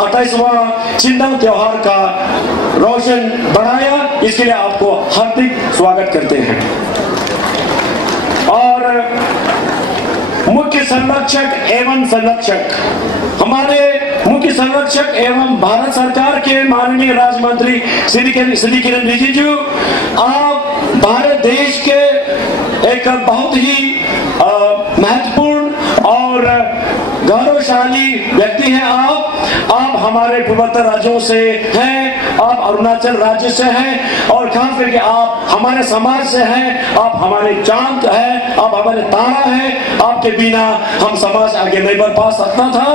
28वां चिंतन त्योहार का रोशन बढ़ाया, इसके लिए आपको हार्दिक स्वागत करते हैं। और मुख्य संरक्षक एवं संरक्षक, हमारे मुख्य संरक्षक एवं भारत सरकार के माननीय राज्य मंत्री श्री किरण रिजिजू, आप भारत देश के एक बहुत ही महत्वपूर्ण और गौरवशाली व्यक्ति हैं। आप हमारे पूर्वोत्तर राज्यों से हैं, आप अरुणाचल राज्य से हैं और खास करके आप हमारे समाज से हैं। आप हमारे चांद हैं, आप हमारे तारा हैं। आपके बिना हम समाज आगे नहीं बढ़ पा सकता था।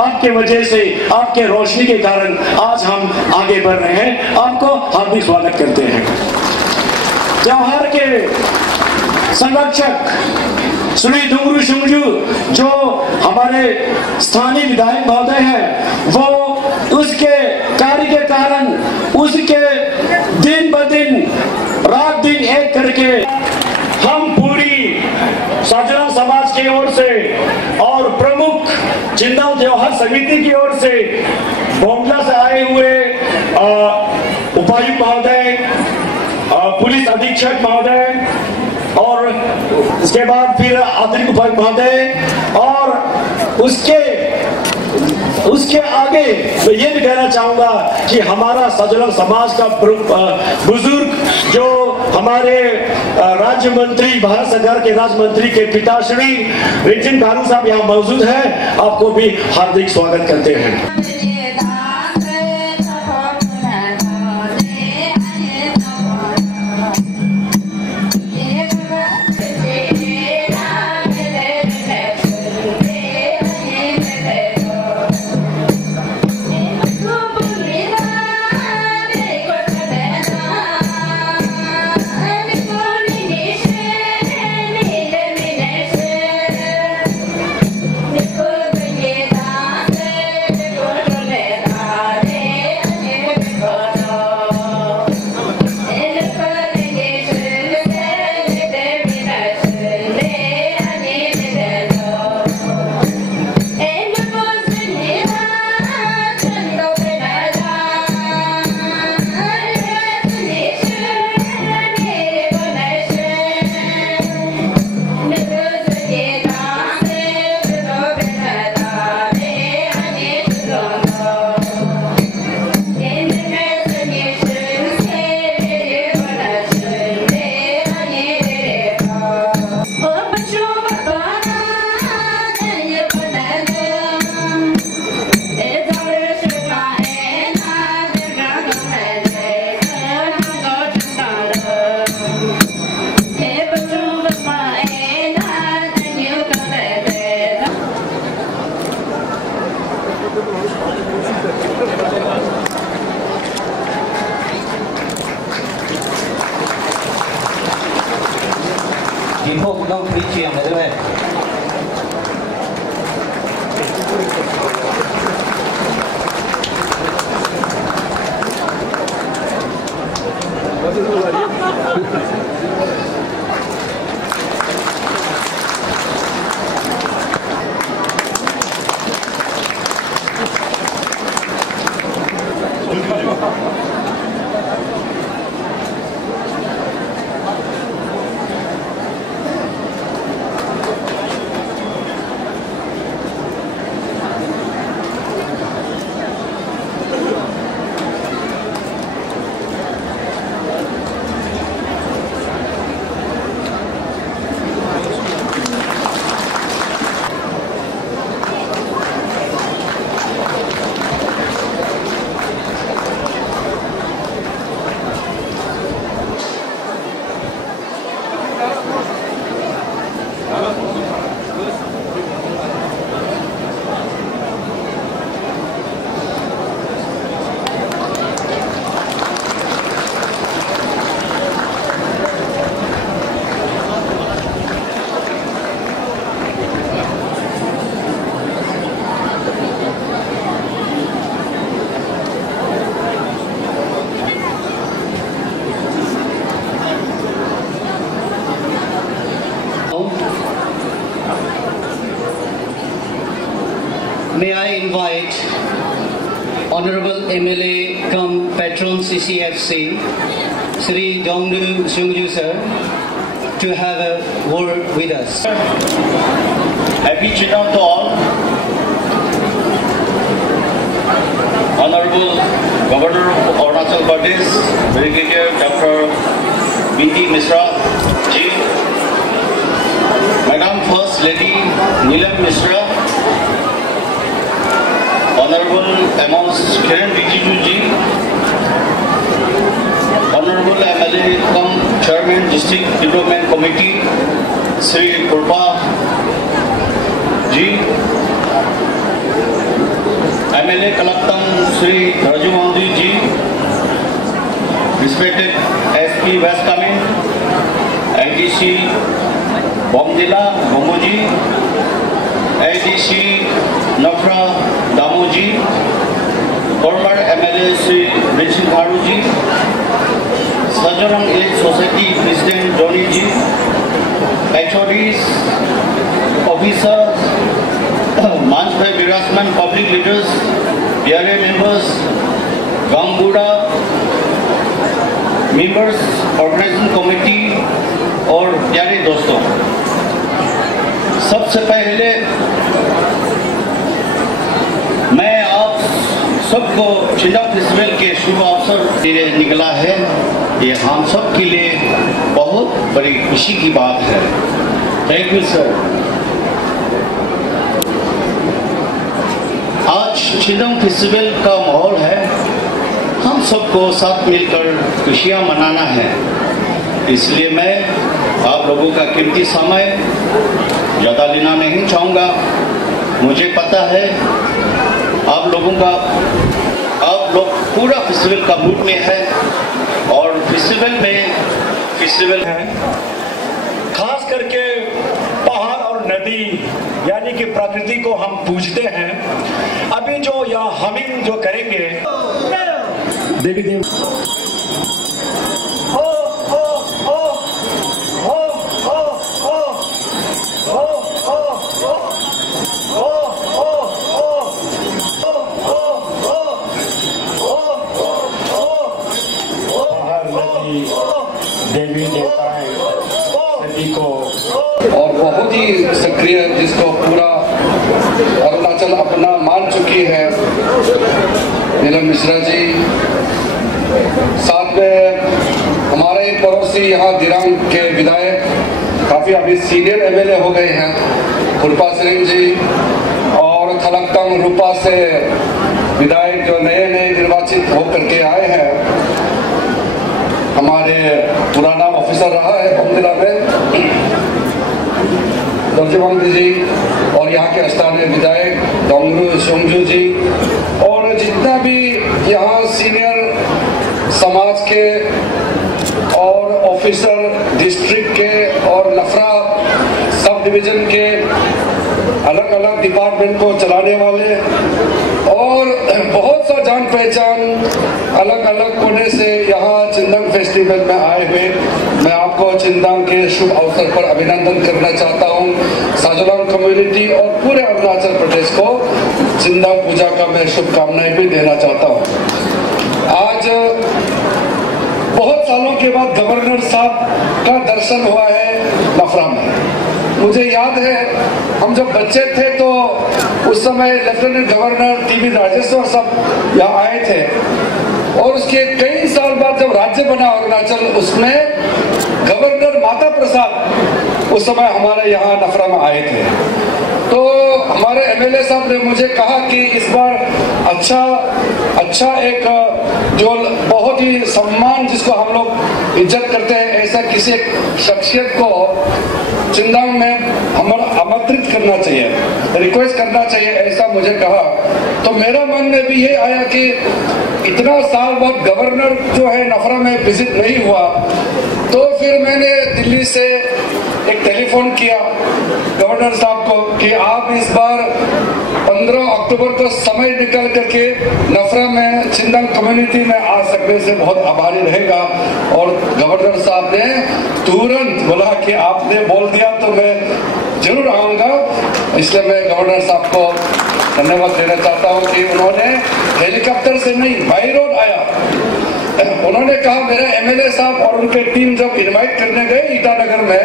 आपके वजह से, आपके रोशनी के कारण आज हम आगे बढ़ रहे हैं। आपको हार्दिक स्वागत करते हैं। त्योहार के संरक्षक श्री डुंगरू शुंगजू, जो हमारे स्थानीय विधायक महोदय हैं, वो उसके कार्य के कारण, उसके दिन ब दिन, रात दिन एक करके हम पूरी साजरा समाज की ओर से और प्रमुख चिंतन त्योहार समिति की ओर से बोंगला से आए हुए उपायुक्त महोदय, पुलिस अधीक्षक महोदय और उसके बाद फिर अतिरिक्त उपायुक्त महोदय और उसके आगे मैं ये भी कहना चाहूंगा कि हमारा सजलन समाज का बुजुर्ग, जो हमारे राज्य मंत्री, भारत सरकार के राज्य मंत्री के पिताश्री रिंचिन कारू साहब यहाँ मौजूद हैं। आपको भी हार्दिक स्वागत करते हैं। Honorable MLA cum Patron CCFC, Sri Dongdu Seungju sir, to have a word with us. Happy Children to all. Honorable Governor of Arunachal Pradesh, Brigadier Dr. B.T. Misra ji, Madam First Lady Neelam Misra, Honorable Amos Kiran Rijiju ji, Honorable MLA cum Chairman District Development Committee, Sri Purba ji, MLA Kalaktam Sri Raju Mandi ji, respected SP West Kamen, IDC Bomdila Bomboji, IDC Nafra Damoji, former MLA Sri Richin Gharu ji, Sajarang Elite Society President Johnny ji, HODs, officers, Manch by Virasman public leaders, PRA members, Gambuda, members, organizing committee और प्यारे दोस्तों, सबसे पहले मैं आप सबको Chinda festival के शुभ अवसर से निकला है। ये हम सब के लिए बहुत बड़ी खुशी की बात है। Thank you sir. आज चिंदम फेस्टिवल का माहौल है, हम सबको साथ मिलकर खुशियां मनाना है। इसलिए मैं आप लोगों का कीमती समय ज़्यादा लेना नहीं चाहूँगा। मुझे पता है आप लोग पूरा फेस्टिवल का मूड में है और फेस्टिवल है, खास करके पहाड़ और नदी यानी कि प्रकृति को हम पूजते हैं। अभी जो या हमिंग जो करेंगे देवी देव देवी देवताएं सभी को और बहुत ही सक्रिय जिसको पूरा अरुणाचल अपना मान चुकी है नीलम मिश्रा जी। साथ में हमारे पड़ोसी यहाँ दिरांग के विधायक काफी अभी सीनियर एमएलए हो गए हैं, फुरपा सिंह जी, और खलक्तम रूपा से विधायक जो नए निर्वाचित होकर के आए हैं। हमारे पुराना ऑफिसर रहा है बमदिला में दर्जबंदी जी, और यहाँ के स्थानीय विधायक डोंगरू सोंगजू जी, और जितना भी यहाँ सीनियर समाज के और ऑफिसर डिस्ट्रिक्ट के और नफरा सब डिवीजन के अलग अलग डिपार्टमेंट को चलाने वाले और बहुत सा जान पहचान अलग अलग कोने से यहाँ चिंदंग फेस्टिवल में आए हुए, मैं आपको चिंदंग के शुभ अवसर पर अभिनंदन करना चाहता हूँ। साजोलांग कम्युनिटी और पूरे अरुणाचल प्रदेश को चिंदंग पूजा का मैं शुभकामनाएं भी देना चाहता हूँ। आज बहुत सालों के बाद गवर्नर साहब का दर्शन हुआ है नफरा में। मुझे याद है हम जब बच्चे थे तो उस समय लेफ्टिनेंट गवर्नर टीवी राजेश्वर साहब यहाँ आए थे, और उसके कई साल बाद जब राज्य बना अरुणाचल, उसमें गवर्नर माता प्रसाद उस समय हमारे यहाँ नफरा में आए थे। तो हमारे एमएलए साहब ने मुझे कहा कि इस बार अच्छा एक जो बहुत ही सम्मान जिसको हम लोग इज्जत करते हैं, ऐसा किसी शख्सियत को चिंदंग में हम आमंत्रित करना चाहिए, रिक्वेस्ट करना चाहिए, ऐसा मुझे कहा। तो मेरा मन में भी ये आया कि इतना साल बाद गवर्नर जो है नफरा में विजिट नहीं हुआ, तो फिर मैंने दिल्ली से एक टेलीफोन किया गवर्नर साहब को कि आप इस बार 15 अक्टूबर को समय निकल करके नफरा में चिंदंग कम्युनिटी में आ सकने से बहुत आभारी रहेगा। और गवर्नर साहब ने तुरंत बोला कि आपने बोल दिया तो मैं जरूर आऊंगा। इसलिए मैं गवर्नर साहब को धन्यवाद देना चाहता हूं कि उन्होंने हेलीकॉप्टर से नहीं, बाई रोड आया। उन्होंने कहा, मेरे एमएलए साहब और उनके टीम जब इनवाइट करने गए ईटानगर में,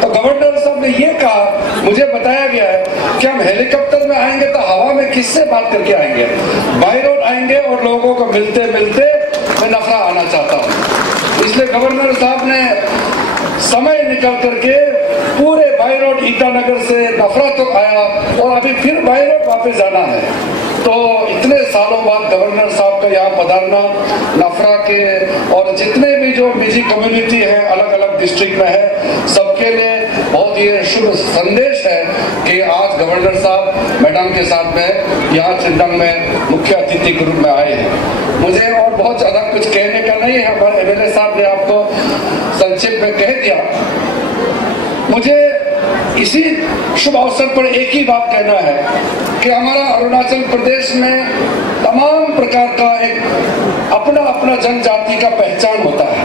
तो गवर्नर साहब ने ये कहा, मुझे बताया गया है कि हम हेलीकॉप्टर में आएंगे तो हवा में किससे बात करके आएंगे, बाई रोड आएंगे और लोगों को मिलते मिलते मैं नफरा आना चाहता हूँ। इसलिए गवर्नर साहब ने समय निकल करके पूरे बाई रोड ईटानगर से नफरा तो आया और अभी फिर बाई रोड वापस जाना है। तो इतने सालों बाद गवर्नर साहब का यहाँ पधारना नफरा के और जितने भी जो निजी कम्युनिटी है अलग अलग डिस्ट्रिक्ट में है, सबके लिए बहुत ही शुभ संदेश है कि आज गवर्नर साहब मैडम के साथ में यहाँ चिंतंग में मुख्य अतिथि के रूप में आए हैं। मुझे और बहुत ज्यादा कुछ कहने का नहीं है, हमारे एमएलए साहब ने आपको संक्षिप्त में कह दिया। मुझे इसी शुभ अवसर पर एक ही बात कहना है कि हमारा अरुणाचल प्रदेश में तमाम प्रकार का एक अपना अपना जनजाति का पहचान होता है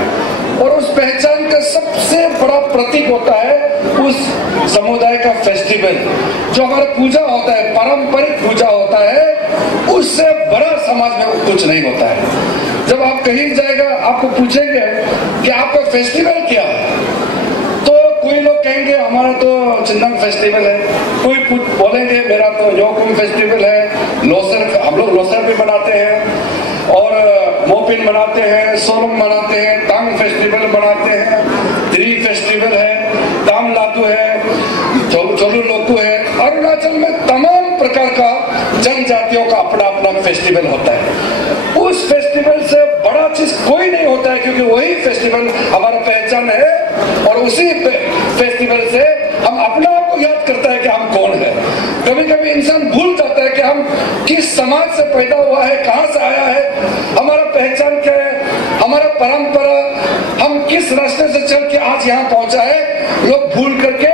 और उस पहचान का सबसे बड़ा प्रतीक होता है उस समुदाय का फेस्टिवल, जो हमारा पूजा होता है, पारंपरिक पूजा होता है, उससे बड़ा समाज में कुछ नहीं होता है। जब आप कहीं जाएगा आपको पूछेंगे कि आपका फेस्टिवल क्या है, तो कोई लोग कहेंगे हमारा तो चिंतंग फेस्टिवल है, कोई बोलेंगे मेरा तो योकुम फेस्टिवल है, लोसर, हम लोग लोसर भी मनाते हैं और मोपिन मनाते हैं, सोलम मनाते हैं, टांग फेस्टिवल मनाते हैं, त्री फेस्टिवल है, दाम लातू है, चोलू लोकू है। अरुणाचल में तमाम प्रकार का जनजातियों का अपना अपना फेस्टिवल होता है। उस फेस्टिवल से बड़ा चीज कोई नहीं होता है, क्योंकि वही फेस्टिवल हमारा पहचान है और उसी फेस्टिवल से हम अपना आप को याद करता है कि हम कौन है। कभी कभी इंसान भूल जाता है कि हम किस समाज से पैदा हुआ है, कहां से आया है, हमारा पहचान क्या है, हमारा परंपरा, हम किस रास्ते से चल के आज यहाँ पहुंचा है। लोग भूल करके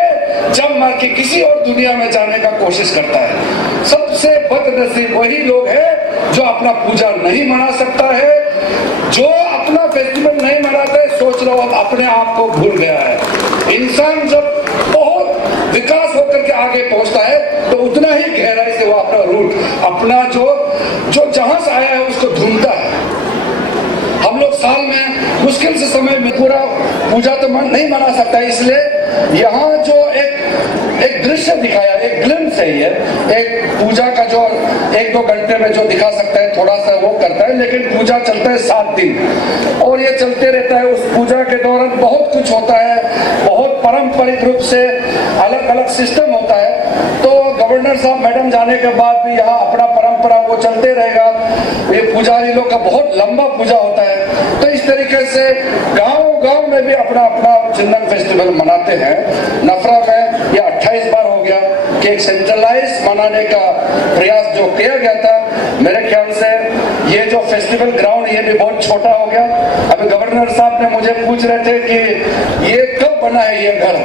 जब मार के किसी और दुनिया में जाने का कोशिश करता है। सबसे बदनसीब वही लोग हैं जो अपना पूजा नहीं मना सकता है, जो अपना फेस्टिवल नहीं मनाते, सोच रहा हो अपने आप को भूल गया है। इंसान जब बहुत विकास होकर के आगे पहुंचता है तो उतना ही गहराई से वो अपना रूट, अपना जो जहां से आया है उसको ढूंढता है। हम लोग साल में मुश्किल से समय में पूरा पूजा तो नहीं मना सकता, इसलिए यहाँ जो एक दृश्य दिखाया, एक ग्लिम्स है ये, एक पूजा का जो 1-2 घंटे में जो दिखा सकता है थोड़ा सा वो करता है, लेकिन पूजा चलता है 7 दिन और ये चलते रहता है। उस पूजा के दौरान बहुत कुछ होता है, बहुत पारंपरिक रूप से अलग अलग सिस्टम होता है। तो गवर्नर साहब मैडम जाने के बाद भी यहाँ अपना परंपरा वो चलते रहेगा। ये पुजारी लोग का बहुत लंबा पूजा होता है। तो इस तरीके से गांव में भी अपना अपना चिंतंग फेस्टिवल मनाते हैं। नफरा में ये 28 बार हो गया कि एक सेंट्रलाइज मनाने का प्रयास जो किया गया था, मेरे ख्याल से ये जो फेस्टिवल ग्राउंड ये भी बहुत छोटा हो गया। अभी गवर्नर साहब ने मुझे पूछ रहे थे कि ये कब बना है ये घर,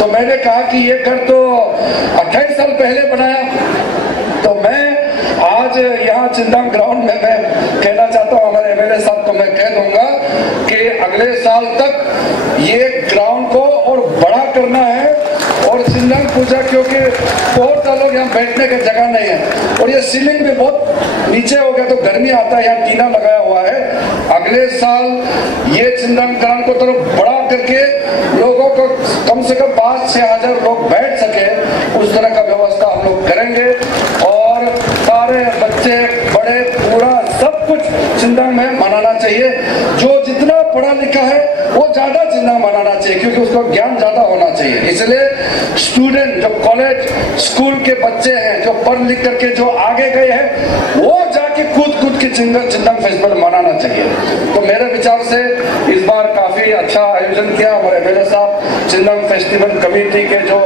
तो मैंने कहा कि ये घर तो 28 साल पहले बनाया। तो मैं आज यहाँ चिंतंग ग्राउंड में मैं कहना चाहता हूँ, हमारे एमएलए साहब को मैं कह दूंगा कि अगले साल तक ये ग्राउंड को और बड़ा करना है और चिंतंग पूजा, क्योंकि बहुत साल लोग यहाँ बैठने की जगह नहीं है और ये सीलिंग भी बहुत नीचे हो गया तो गर्मी आता है, यहाँ टीना लगाया हुआ है। अगले साल ये चिंतंग ग्राउंड को तरफ बड़ा करके लोगों को कम से कम 5-6 हजार लोग बैठ सके, उस तरह का व्यवस्था हम लोग करेंगे और सारे बच्चे बड़े पूरा सब कुछ चिंतंग में मनाना चाहिए। जो जितना पढ़ा लिखा है वो ज्यादा चिंतंग मनाना चाहिए, क्योंकि उसको ज्ञान ज्यादा होना चाहिए। इसलिए स्टूडेंट जो कॉलेज स्कूल के बच्चे हैं, जो पढ़ लिख करके जो आगे गए हैं, वो जाके कूद के चिंतंग फेस्टिवल मनाना चाहिए। तो मेरे विचार से इस बार काफी अच्छा आयोजन किया हमारे एमएलए साहब। चिंतंग फेस्टिवल कमेटी के जो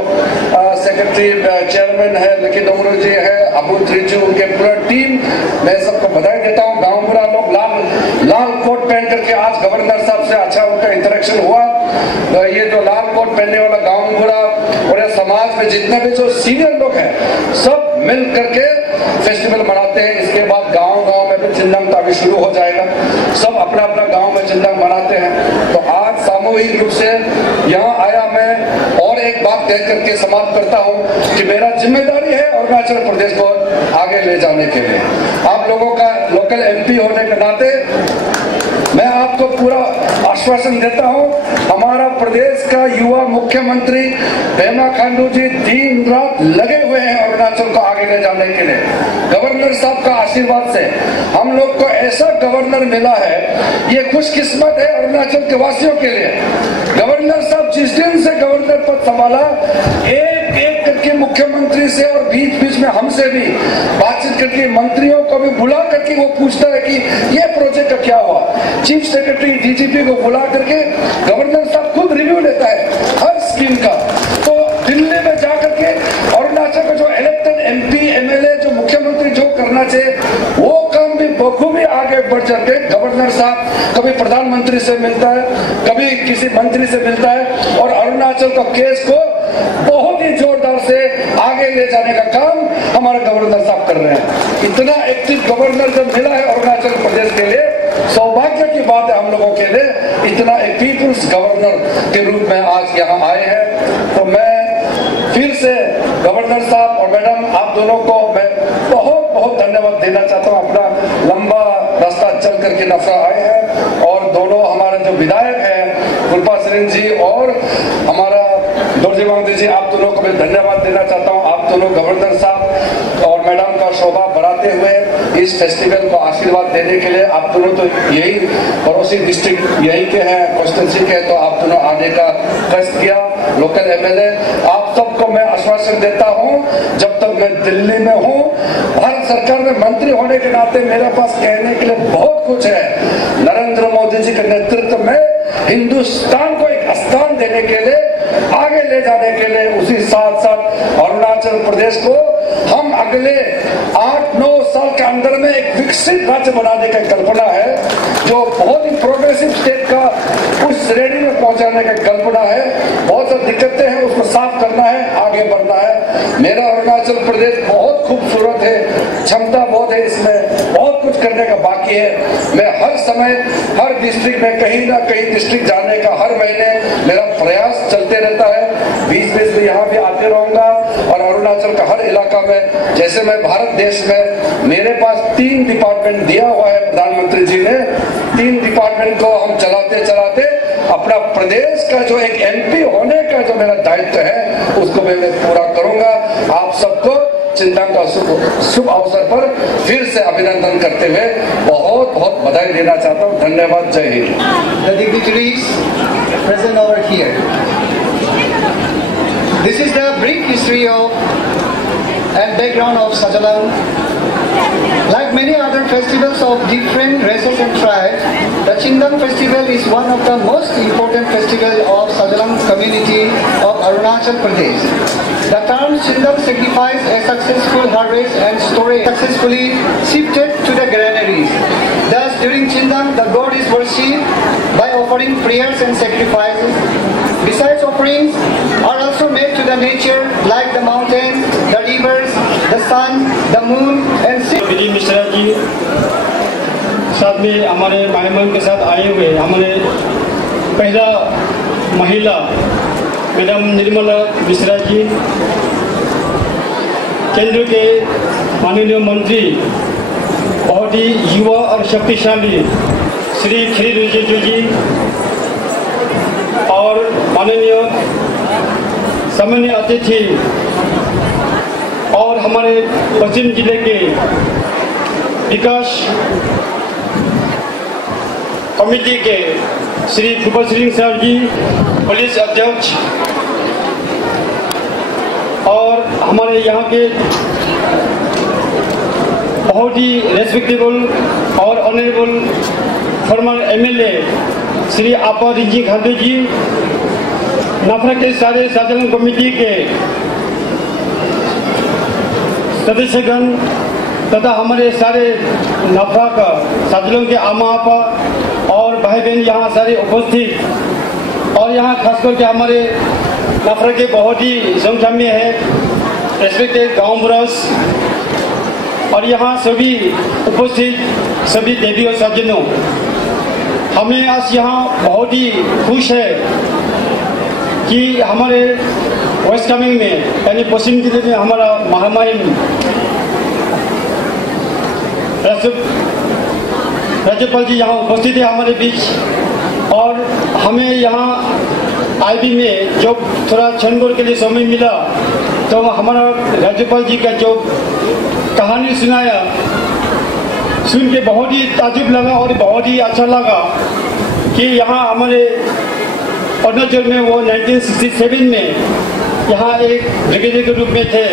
सेक्रेटरी चेयरमैन है लिखित डोंगरू जी है, अबू त्रिजू, उनके पूरा टीम, मैं सबको बधाई देता हूँ। गाँव बुरा लोग लाल कोट पहन करके आज गवर्नर साहब से अच्छा उनका इंटरेक्शन हुआ। तो ये जो लाल कोट पहनने वाला गाँव बुरा और ये समाज में जितने भी जो सीनियर लोग हैं सब मिल करके फेस्टिवल मनाते हैं। इसके बाद गांव में भी चिंतंग अभी शुरू हो जाएगा, सब अपना अपना गांव में चिंतंग मनाते हैं। तो आज सामूहिक रूप से यहाँ आया मैं और एक बात कह करके समाप्त करता हूँ कि मेरा जिम्मेदारी है अरुणाचल प्रदेश को आगे ले जाने के लिए। आप लोगों का आश्वासन देता हूं, हमारा प्रदेश का युवा मुख्यमंत्री पेमा खांडू जी दिन रात लगे हुए हैं अरुणाचल को आगे ले जाने के लिए। गवर्नर साहब का आशीर्वाद से हम लोग को ऐसा गवर्नर मिला है, ये खुशकिस्मत है अरुणाचल के वासियों के लिए। गवर्नर साहब जिस दिन से गवर्नर पद संभाला, एक एक करके मुख्यमंत्री से और बीच बीच में हमसे भी बातचीत करके, मंत्रियों को भी बुला करके वो पूछता है कि ये प्रोजेक्ट का क्या हुआ। चीफ सेक्रेटरी डीजीपी को बुला करके गवर्नर साहब खुद रिव्यू लेता है हर स्कीम का। तो दिल्ली में जाकर के अरुणाचल का जो इलेक्टेड एमपी एमएलए जो मुख्यमंत्री जो करना चाहिए वो काम भी बखूबी आगे बढ़ जाते। गवर्नर साहब कभी प्रधानमंत्री से मिलता है, कभी किसी मंत्री से मिलता है और अरुणाचल का केस को बहुत ही जोरदार से आगे ले जाने का काम हमारे गवर्नर साहब कर रहे हैं। इतना एक्टिव गवर्नर जब मिला है अरुणाचल प्रदेश के लिए, सौभाग्य की बात है हम लोगों के लिए। इतना एक पीपुल्स गवर्नर के रूप में आज यहाँ आए हैं। तो मैं फिर से गवर्नर साहब और मैडम आप दोनों को मैं बहुत बहुत धन्यवाद देना चाहता हूँ। अपना लंबा रास्ता चल करके नफरा आए हैं और दोनों हमारे जो विधायक हैं कुलपा सिंह जी और हमारा दोरजी मांगदी जी, आप दोनों को मैं धन्यवाद देना चाहता हूँ। आप दोनों गवर्नर साहब और मैडम का शोभा बढ़ाते हुए इस फेस्टिवल को आशीर्वाद देने के लिए, आप दोनों तो यही पड़ोसी डिस्ट्रिक्ट यही के हैं, कॉन्स्टिट्यूंसी के, तो आप दोनों आने का कष्ट किया। लोकल एमएलए आप सबको मैं आश्वासन देता हूँ, जब तक मैं दिल्ली में हूँ, भारत सरकार में मंत्री होने के नाते मेरे पास कहने के लिए बहुत कुछ है। नरेंद्र मोदी जी के नेतृत्व में हिंदुस्तान को एक स्थान देने के लिए, आगे ले जाने के लिए, उसी साथ साथ अरुणाचल प्रदेश को हम अगले 8-9 साल के अंदर में एक विकसित राज्य बनाने की कल्पना है, जो बहुत ही प्रोग्रेसिव स्टेट का उस श्रेणी में पहुंचाने की कल्पना है। बहुत सारी दिक्कतें हैं, उसको साफ करना है, आगे बढ़ना है। मेरा अरुणाचल प्रदेश बहुत खूबसूरत है, क्षमता बहुत है, इसमें बहुत कुछ करने का बाकी है। मैं हर समय हर डिस्ट्रिक्ट में कहीं ना कहीं डिस्ट्रिक्ट जाने का हर महीने मेरा प्रयास चलते रहता है। बीच बीच में यहाँ भी आते रहूंगा और अरुणाचल का हर इलाका में, जैसे मैं भारत देश में मेरे पास 3 डिपार्टमेंट दिया हुआ है प्रधानमंत्री जी ने, 3 डिपार्टमेंट को हम चलाते चलाते अपना प्रदेश का जो एक एमपी होने का जो मेरा दायित्व है उसको मैं पूरा करूंगा। आप सबको चिंता का शुभ अवसर पर फिर से अभिनंदन करते हुए बहुत बहुत बधाई देना चाहता हूँ। धन्यवाद। जय Hind. The dignitaries present over here. This is the brief history of and background of Sajalang. Like many other festivals of different races and tribes, the Chindang festival is one of the most important festivals of Sajalang community of Arunachal Pradesh. The term Chindang signifies a successful harvest and storage successfully shifted to the granaries. Thus, during Chindang, the god is worshipped by offering prayers and sacrifices. Besides, offerings are also made to the nature, like the mountains, the rivers, the sun, the moon, and Vijay Mishra ji साथ में हमारे मेहमान के साथ आए हुए हमारे पहला महिला मैडम निर्मला मिश्रा जी, केंद्र के माननीय मंत्री बहुत ही युवा और शक्तिशाली श्री किरेन रिजिजू जी और माननीय सामान्य अतिथि और हमारे पश्चिम जिले के विकास कमेटी के श्री कुलपा सिंह साहब जी, पुलिस अध्यक्ष और हमारे यहाँ के बहुत ही रेस्पेक्टेबल और ऑनरेबल फॉर्मर एमएलए श्री आपा रिंजी खांडू जी, नफरा के सारे साजन कमेटी के सदस्यगण तथा हमारे सारे नफरा का साजलों के आमा आपा और भाई बहन यहाँ सारे उपस्थित और यहाँ खास करके हमारे नफरा के बहुत ही संख्या में है रेस्पेक्टेड गांव बुरास और यहाँ सभी उपस्थित सभी देवी और सज्जनों, हमें आज यहाँ बहुत ही खुश है कि हमारे वेस्ट कामेंग में यानी पश्चिम जिले में हमारा महामहिम राज्यपाल जी यहाँ उपस्थित है हमारे बीच और हमें यहाँ आईबी में जो थोड़ा क्षण भर के लिए समय मिला तो हमारा राज्यपाल जी का जो कहानी सुनाया सुन के बहुत ही ताजुब लगा और बहुत ही अच्छा लगा कि यहाँ हमारे अरुणाचल में वो 1967 में यहाँ एक ब्रिगेडियर के रूप में थे।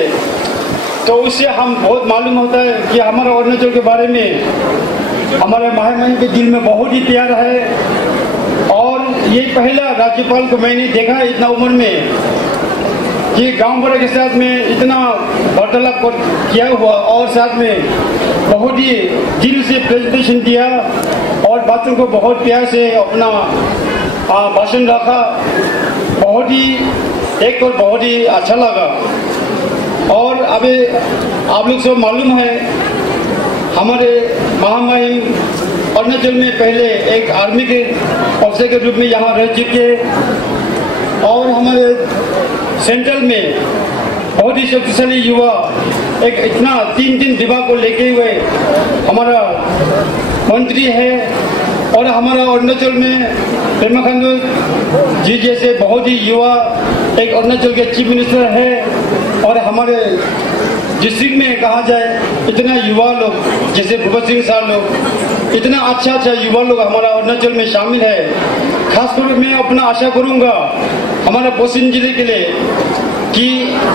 तो उससे हम बहुत मालूम होता है कि हमारा अरुणाचल के बारे में हमारे महामहिम के दिल में बहुत ही प्यार है। और ये पहला राज्यपाल को मैंने देखा इतना उम्र में कि गांव बड़े के साथ में इतना वार्तालाप किया हुआ और साथ में बहुत ही दिल से प्रेजेंटेशन दिया और बातों को बहुत प्यार से अपना भाषण रखा। बहुत ही एक और बहुत ही अच्छा लगा। और अभी आप लोग सब मालूम है हमारे महामहिम अरुणाचल में पहले एक आर्मी के अफसर के रूप में यहाँ रह चुके और हमारे सेंट्रल में बहुत ही शक्तिशाली युवा एक इतना 3 डिब्बा को लेके हुए हमारा मंत्री है। और हमारा अरुणाचल में पेमा खांडू जी जैसे बहुत ही युवा एक अरुणाचल के चीफ मिनिस्टर है। और हमारे डिस्ट्रिक्ट में कहा जाए इतना युवा लोग जैसे भूपेश सिंह साहब लोग इतना अच्छा युवा लोग हमारा अरुणाचल में शामिल है। खासकर मैं अपना आशा करूंगा हमारा पश्चिम जिले के लिए कि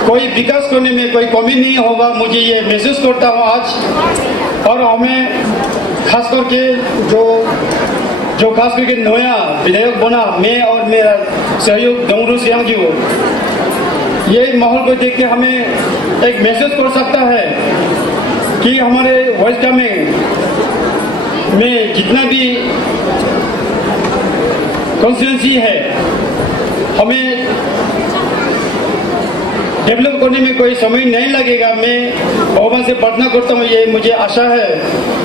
कोई विकास करने में कोई कमी नहीं होगा। मुझे ये महसूस करता हूँ आज। और हमें खास करके जो खास करके नया विधायक बना मैं और मेरा सहयोग डोंगरू सियांगजू ये माहौल को देख के हमें एक महसूस कर सकता है कि हमारे वेस्ट कामेंग में जितना भी कॉन्स्टिट्यूंसी है हमें डेवलप करने में कोई समय नहीं लगेगा। मैं भगवान से प्रार्थना करता हूँ ये मुझे आशा है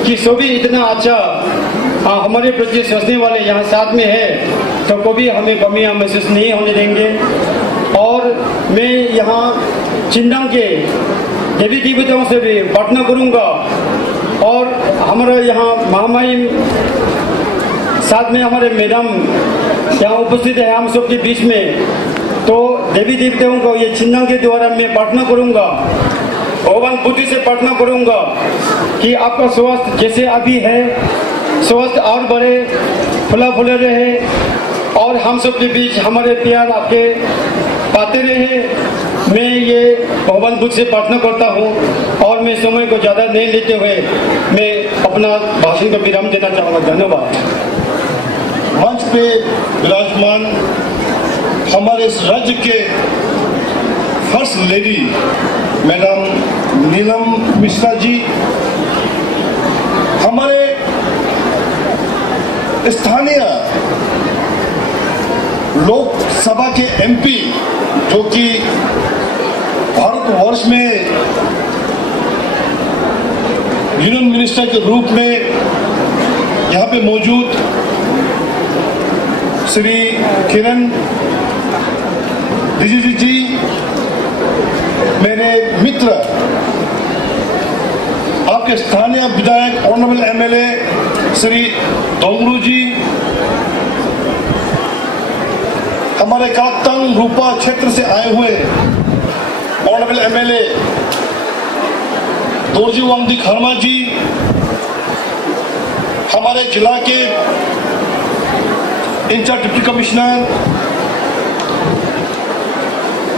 कि सभी इतना अच्छा हमारे प्रति सोचने वाले यहाँ साथ में है तो कभी हमें कमियाँ महसूस नहीं होने देंगे। और मैं यहाँ चिंतन के देवी देवताओं से भी प्रार्थना करूँगा। और हमारा यहाँ महामहिम साथ में हमारे मैडम यहाँ उपस्थित है हम सबके बीच में तो देवी देवताओं को ये चिन्ह के द्वारा मैं प्रार्थना करूंगा भगवान बुद्धि से प्रार्थना करूंगा कि आपका स्वास्थ्य जैसे अभी है स्वास्थ्य और बढ़े फुला फुले रहे और हम सब के बीच हमारे प्यार आपके पाते रहे। मैं ये भगवान बुद्ध से प्रार्थना करता हूँ और मैं समय को ज़्यादा नहीं लेते हुए मैं अपना भाषण को विराम देना चाहूँगा। धन्यवाद। मंच पे विराजमान हमारे इस राज्य के first lady madam Neelam Mishra ji, हमारे स्थानीय लोकसभा के एमपी जो कि भारतवर्ष में यूनियन मिनिस्टर के रूप में यहाँ पे मौजूद श्री किरण रिजिजू जी, मेरे मित्र आपके स्थानीय विधायक ऑनरेबल एमएलए श्री डोंगरू जी, हमारे काकतंग रूपा क्षेत्र से आए हुए ऑनरेबल एमएलए दोरजी वांगदी खरमा जी, हमारे जिला के इंचार्ज डिप्टी कमिश्नर,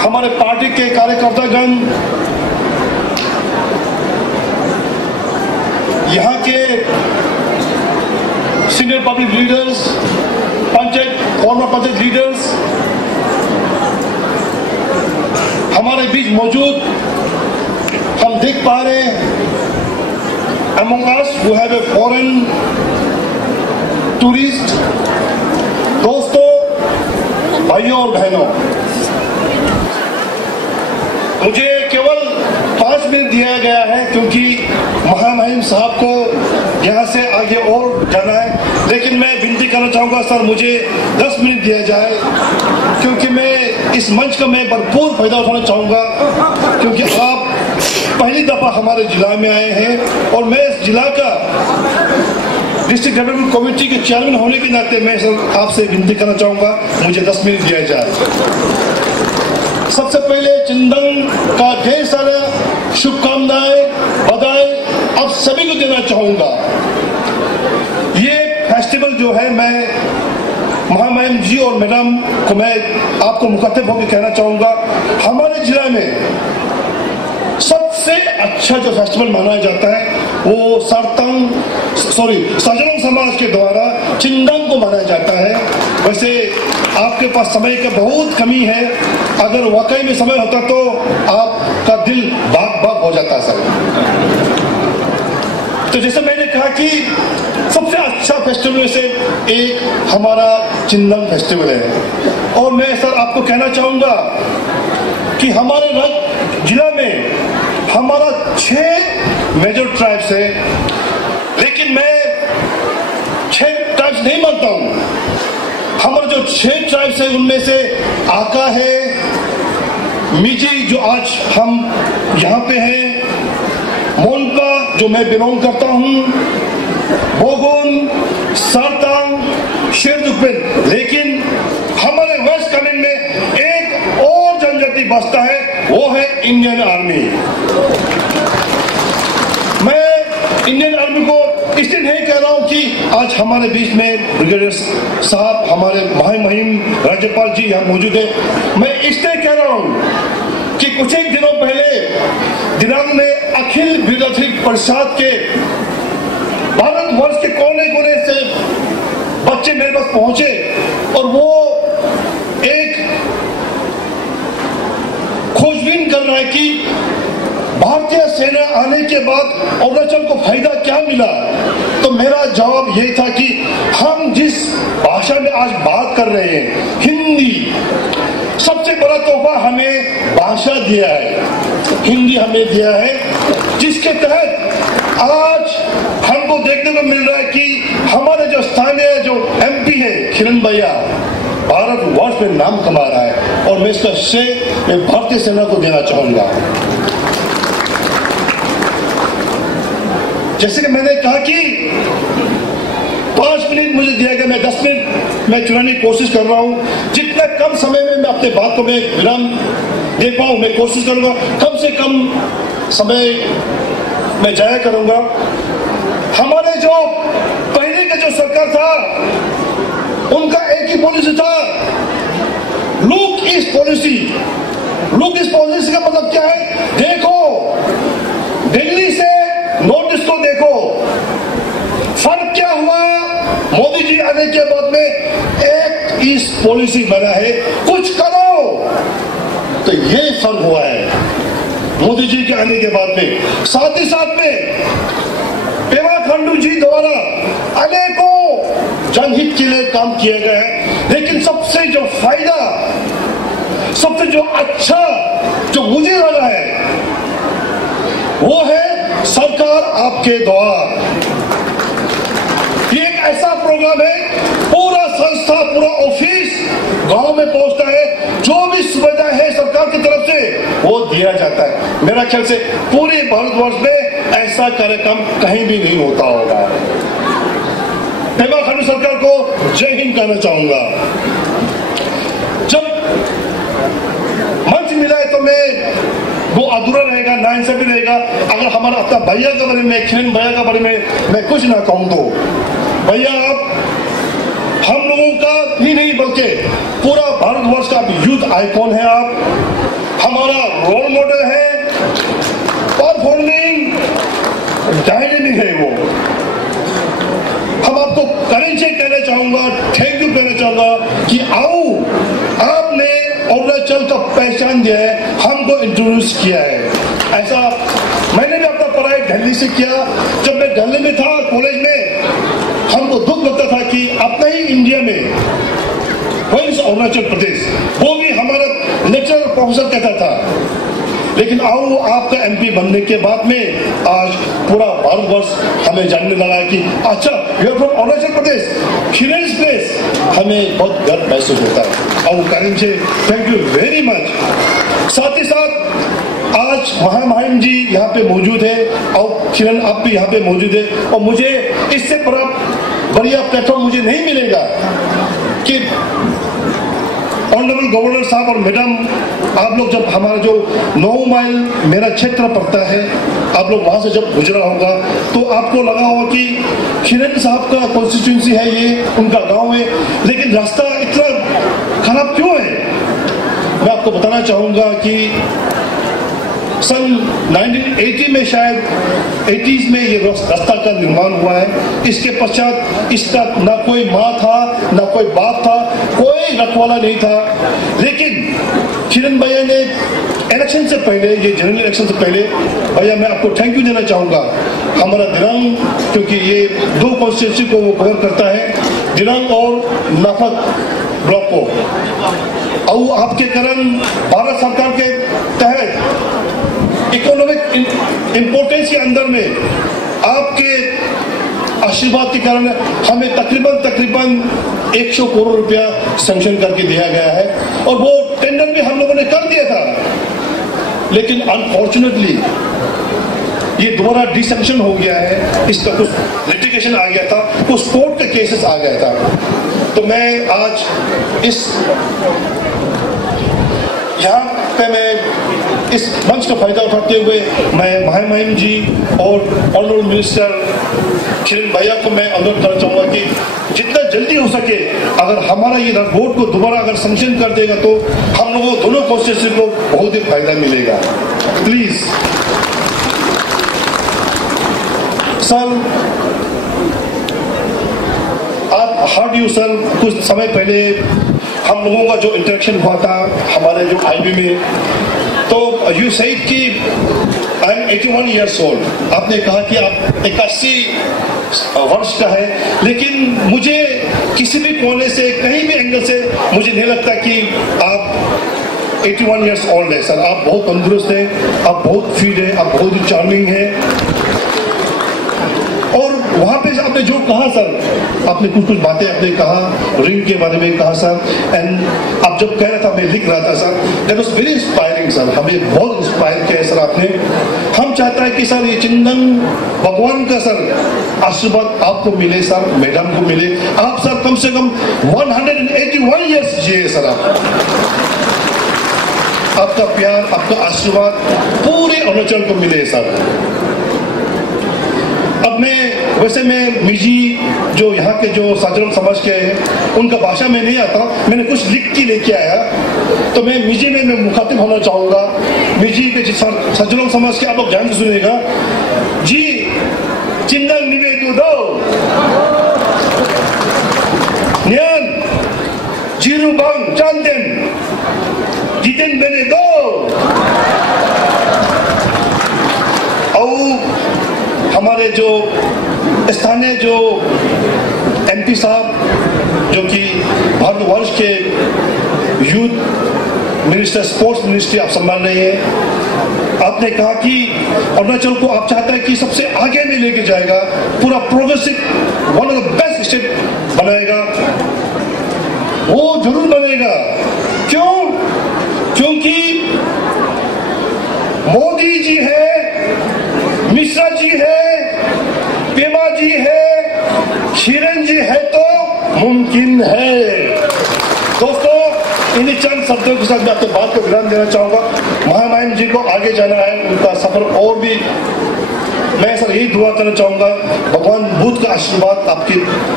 हमारे पार्टी के कार्यकर्तागण, यहाँ के senior public leaders, farmer panchayat leaders, हमारे बीच मौजूद हम देख पा रहे हैं among us who have a foreign tourist। दोस्तों, भाइयों और बहनों, मुझे केवल 5 मिनट दिया गया है क्योंकि महामहिम साहब को यहाँ से आगे और जाना है, लेकिन मैं विनती करना चाहूँगा सर मुझे 10 मिनट दिया जाए क्योंकि मैं इस मंच का मैं भरपूर फायदा उठाना चाहूँगा क्योंकि आप पहली दफा हमारे जिला में आए हैं और मैं इस जिला का डिस्ट्रिक्ट डेवलपमेंट कमेटी के चेयरमैन होने के नाते मैं आपसे विनती करना चाहूँगा, मुझे 10 मिनट दिया जाए। सबसे पहले चिंदंग का ढेर सारा शुभकामनाएं, बधाई आप सभी को देना चाहूँगा। ये फेस्टिवल जो है, मैं महामहिम जी और मैडम को मैं आपको मुखातिब होकर कहना चाहूँगा, हमारे जिला में सबसे अच्छा जो फेस्टिवल मनाया जाता है वो सजलंग समाज के द्वारा चिंदंग को मनाया जाता है। वैसे आपके पास समय की बहुत कमी है, अगर वाकई में समय होता तो आपका दिल बाग बाग हो जाता सर। तो जैसे मैंने कहा कि सबसे अच्छा फेस्टिवल में से एक हमारा चिंदंग फेस्टिवल है, और मैं सर आपको कहना चाहूँगा कि हमारे जिला में हमारा 6 मेजर ट्राइब्स है, लेकिन मैं 6 ट्राइब्स नहीं मानता हूँ। हमारे जो 6 ट्राइब्स है उनमें से आका है, मिजी जो आज हम यहाँ पे हैं, मोनपा जो मैं बिलोंग करता हूँ, बोगुन, सारतांग, शेरदुकबिन। लेकिन हमारे वेस्ट कामेंग में एक और जनजाति बसता है, वो है इंडियन आर्मी। मैं इंडियन आर्मी को इसलिए नहीं कह रहा हूं कि आज हमारे बीच में ब्रिगेडियर साहब, हमारे महामहिम राज्यपाल जी यहाँ मौजूद है। मैं इसलिए कह रहा हूं कि कुछ एक दिनों पहले दिनांक में अखिल विद्यार्थी परिषद के भारतवर्ष के कोने कोने से बच्चे मेरे पास पहुंचे, और वो एक खोजबीन कर रहा है कि भारतीय सेना आने के बाद अरुणाचल को फायदा क्या मिला। तो मेरा जवाब यही था कि हम जिस भाषा में आज बात कर रहे हैं, हिंदी, सबसे बड़ा तोहफा हमें भाषा दिया है, हिंदी हमें दिया है, जिसके तहत आज हमको देखने को मिल रहा है कि हमारे जो स्थानीय जो MP है किरण भैया, भारतवर्ष में नाम कमा रहा है, और मैं इसका श्रेय मैं भारतीय सेना को देना चाहूंगा। जैसे कि मैंने कहा कि 5 मिनट मुझे दिया गया, मैं 10 मिनट मैं चुनाने की कोशिश कर रहा हूं। जितना कम समय में मैं अपने बात को मैं विराम दे पाऊं, मैं कोशिश करूंगा कम से कम समय मैं जाया करूंगा। हमारे जो पहले का जो सरकार था, उनका एक ही पॉलिसी था, look east policy. Look east policy का मतलब क्या है? देखो, दिल्ली से नॉर्थ ईस्ट को देखो, फर्क क्या हुआ? मोदी जी आने के बाद में एक ईस्ट पॉलिसी बना है, कुछ करो, तो ये फर्क हुआ है मोदी जी के आने के बाद में। साथ ही साथ में पेमा खांडू जी द्वारा अनेकों जनहित के लिए काम किया गया है, लेकिन सबसे जो फायदा, सबसे जो अच्छा जो मुझे लगा है, वो है सरकार आपके द्वार। ये एक ऐसा प्रोग्राम है, पूरा संस्था, पूरा ऑफिस गांव में पहुंचता है, जो भी सुविधा है सरकार की तरफ से वो दिया जाता है। मेरा ख्याल से पूरे भारतवर्ष में ऐसा कार्यक्रम कहीं भी नहीं होता होगा। पेमा खांडू सरकार को जय हिंद कहना चाहूंगा। जब मंच मिला है तो मैं वो अधूरा रहेगा, नाइंसाफी रहेगा अगर हमारा अपना भैया के बारे में, किरण भैया के बारे में मैं कुछ ना कहूं। तो भैया आप हम लोगों का ही नहीं बल्कि पूरा भारतवर्ष का यूथ आइकॉन है। आप हमारा रोल मॉडल है, परफॉर्मिंग डायनेमिक है वो। हम आपको करेंसी कहना चाहूंगा, थैंक यू कहना चाहूंगा कि आओ, आपने अरुणाचल का पहचान दिया है, हमको इंट्रोड्यूस किया है। ऐसा मैंने भी अपना पढ़ाई दिल्ली से किया। जब मैं दिल्ली में था कॉलेज में, हमको दुख लगता था कि अपना ही इंडिया में अरुणाचल प्रदेश, वो भी हमारा लेक्चरर प्रोफेसर कहता था। लेकिन आओ, आपका MP बनने के बाद में आज पूरा भारतवर्ष हमें जानने लगा है कि अच्छा, you are from Arunachal Pradesh, Kiran's place. हमें बहुत गर्व महसूस होता है। और Karan ji, thank you very much. साथ ही साथ आज महामहिम जी यहाँ पे मौजूद है, और किरण आप भी यहाँ पे मौजूद है, और मुझे इससे बड़ा बढ़िया प्लेटफॉर्म मुझे नहीं मिलेगा कि ऑनरेबल गवर्नर साहब और मैडम, आप लोग जब हमारा जो 9 माइल मेरा क्षेत्र पड़ता है, आप लोग वहां से जब गुजरा होगा तो आपको लगा होगा कि किरण साहब का कॉन्स्टिट्यूंसी है, ये उनका गांव है, लेकिन रास्ता इतना खराब क्यों है? मैं आपको बताना चाहूंगा कि सन 1980 में, शायद 80s में ये रास्ता का निर्माण हुआ है। इसके पश्चात इसका ना कोई माँ था, ना कोई बाप था, कोई रखवाला नहीं था। लेकिन किरण भैया ने इलेक्शन से पहले, ये जनरल इलेक्शन से पहले, भैया मैं आपको थैंक यू देना चाहूंगा। हमारा दिरंग, क्योंकि ये 2 कॉन्स्टिट्यूंसी को वो कवर करता है, दिरंग और नाफक ब्लॉक को, और आपके कारण भारत सरकार के तहत इकोनॉमिक इंपोर्टेंस के अंदर में आपके आशीर्वाद के कारण हमें तकरीबन 100 करोड़ रुपया सैंक्शन करके दिया गया है, और वो टेंडर भी हम लोगों ने कर दिया था। लेकिन अनफॉर्चुनेटली ये दोबारा डिसैंक्शन हो गया है। इसका कुछ लिटिगेशन आ गया था, कुछ कोर्ट के केसेस आ गया था। तो मैं आज यहाँ पे मैं इस मंच का फायदा उठाते हुए मैं महामहिम जी और ऑनरेबल मिनिस्टर किरण भैया को मैं अनुरोध करना चाहूंगा कि जितना जल्दी हो सके अगर हमारा ये रोड को दोबारा अगर सैंक्शन कर देगा तो हम लोगों दोनों कॉन्स्टिट्यूंसी को बहुत ही फायदा मिलेगा। प्लीज सर, आप हार्ड यू सर, कुछ समय पहले हम लोगों का जो इंटरेक्शन हुआ था हमारे जो आईबी में, तो यू सेड कि आई एम 81 years old। आपने कहा कि आप 81 वर्ष का है, लेकिन मुझे किसी भी कोने से, कहीं भी एंगल से मुझे नहीं लगता कि आप 81 years old है सर। आप बहुत तंदुरुस्त हैं, आप बहुत फिट हैं, आप बहुत ही चार्मिंग हैं। और वहां पे आपने जो कहा सर, आपने कुछ बातें आपने कहा, रिंग के बारे में कहा सर, एंड आप जब कह रहा था मैं लिख रहा था sir, that was very inspiring sir. हमें बहुत इंस्पायर किया है सर आपने। हम चाहता है कि सर ये चिंतन भगवान का सर आशीर्वाद आपको मिले सर, मैडम को मिले। आप सर कम से कम 181 years जिए सर। आपका प्यार, आपका आशीर्वाद पूरे अरुणाचल को मिले सर। अब मैं मिजी जो यहाँ के जो साजरम समाज के हैं उनका भाषा में नहीं आता, मैंने कुछ लिख के लेके आया, तो मैं मिजी में मैं मुखातिब होना चाहूंगा। मिजी के साजरम समाज के आप लोग ध्यान से सुनिएगा जी। चिंदन निवेदु दो न्यान जीरू बंग चांदेन जितेन बेने दो हमारे जो स्थानीय जो एमपी साहब जो कि भारतवर्ष के यूथ मिनिस्टर, स्पोर्ट्स मिनिस्ट्री आप संभाल रहे हैं। आपने कहा कि अरुणाचल को आप चाहते हैं कि सबसे आगे में लेके जाएगा, पूरा progressive, one of the best state बनाएगा। वो जरूर बनेगा। क्यों? क्योंकि मोदी जी है, मिश्रा जी है, पेमा जी है, किरण जी है, तो मुमकिन है। दोस्तों, इन्हीं चंद शब्दों के साथ मैं आपको बात को विराम देना चाहूंगा। महामहिम जी को आगे जाना है, उनका सफर और भी, मैं सर यही दुआ करना चाहूंगा, भगवान बुद्ध का आशीर्वाद आपके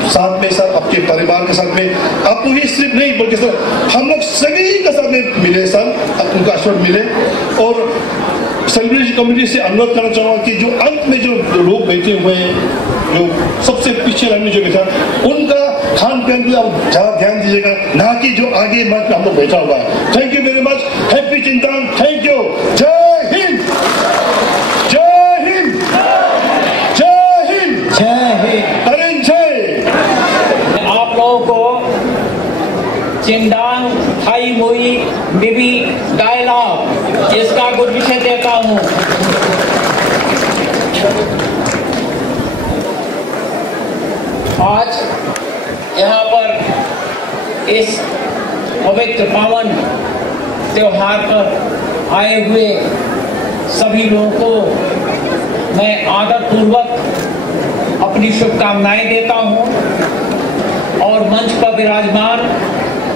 साथ में सर, आपके परिवार के साथ में, आपको ही सिर्फ नहीं बल्कि सर हम लोग सभी के साथ में मिले सर, उनका आशीर्वाद मिले। और सेलिब्रिटी कमेटी से अनुरोध करना चाहूंगा कि जो अंत में जो लोग बैठे हुए हैं, जो सबसे पीछे रहने जो बैठा, उनका खान पान पे आप ज्यादा ध्यान दीजिएगा, ना कि जो आगे मंच में हम लोग बैठा हुआ है। Thank you very much. Happy चिंतन। Thank you. जय हिंद, जय हिंद, जय हिंद, जय हिंद। अरे जय। आप लोगों को चिंदांग थाई मुई बिबी डायलॉग इसका कुछ विषय देता हूँ। आज यहाँ पर इस पवित्र पावन त्योहार पर आए हुए सभी लोगों को मैं आदर पूर्वक अपनी शुभकामनाएं देता हूँ। और मंच पर विराजमान